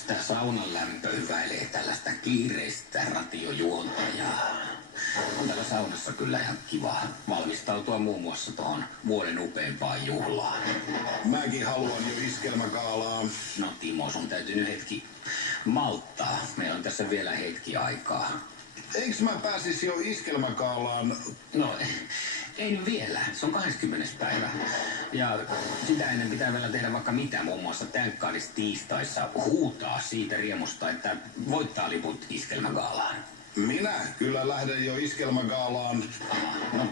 Sitä saunan lämpö hyväilee tällaista kiireistä ratiojuontajaa. On täällä saunassa kyllä ihan kiva valmistautua muun muassa tuohon vuoden upeimpaan juhlaan. Mäkin haluan jo iskelmägaalaa. No Timo, sun täytyy nyt hetki malttaa. Meillä on tässä vielä hetki aikaa. Eiks mä pääsis jo iskelmägaalaan? No, ei nyt vielä. Se on 20. päivä. Ja sitä ennen pitää vielä tehdä vaikka mitä, muun muassa tänkkaadissa tiistaissa huutaa siitä riemusta, että voittaa liput iskelmägaalaan. Minä kyllä lähden jo iskelmägaalaan. No,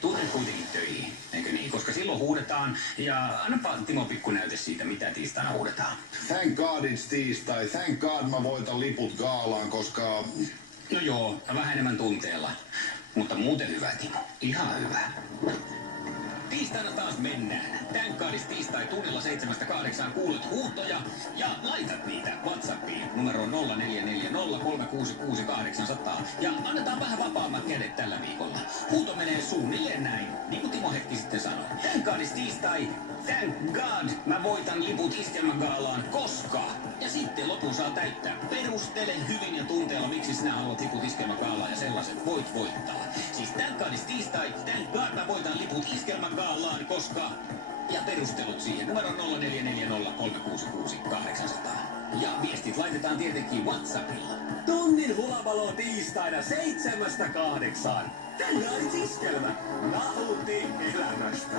tulet kuitenkin töihin, eikö niin? Koska silloin huudetaan, ja annapa Timo pikkunäyte siitä, mitä tiistaina huudetaan. Thank God it's tiistai. Thank God mä voitan liput gaalaan, koska... No joo, vähän enemmän tunteella. Mutta muuten hyvä, Timo. Ihan hyvä. Tiistaina taas mennään. Tänkkaadis tiistai tunnilla 7-8 kuulet huutoja ja laitat niitä WhatsAppiin numeroon 0440366800 ja annetaan vähän vapaammat kädet tällä viikolla. Huuto menee suunnilleen näin, niin kuin Timo hetki sitten sanoi. Tänkkaadis tiistai, thank God, mä voitan liput iskelmägaalaan, koska... Ja sitten lopun saa täyttää. Perustele hyvin ja tunteella, miksi sinä haluat liput iskelmägaalaan ja sellaiset voit voittaa. Siis tänkkaadis tiistai, thank God, mä voitan liput iskelmägaalaan, koska... Ja perustelut siihen numero 0440366800. Ja viestit laitetaan tietenkin WhatsAppilla. Tunnin hulabalo tiistaina 7-8. Tänään iskelmä. Nauti elämästä.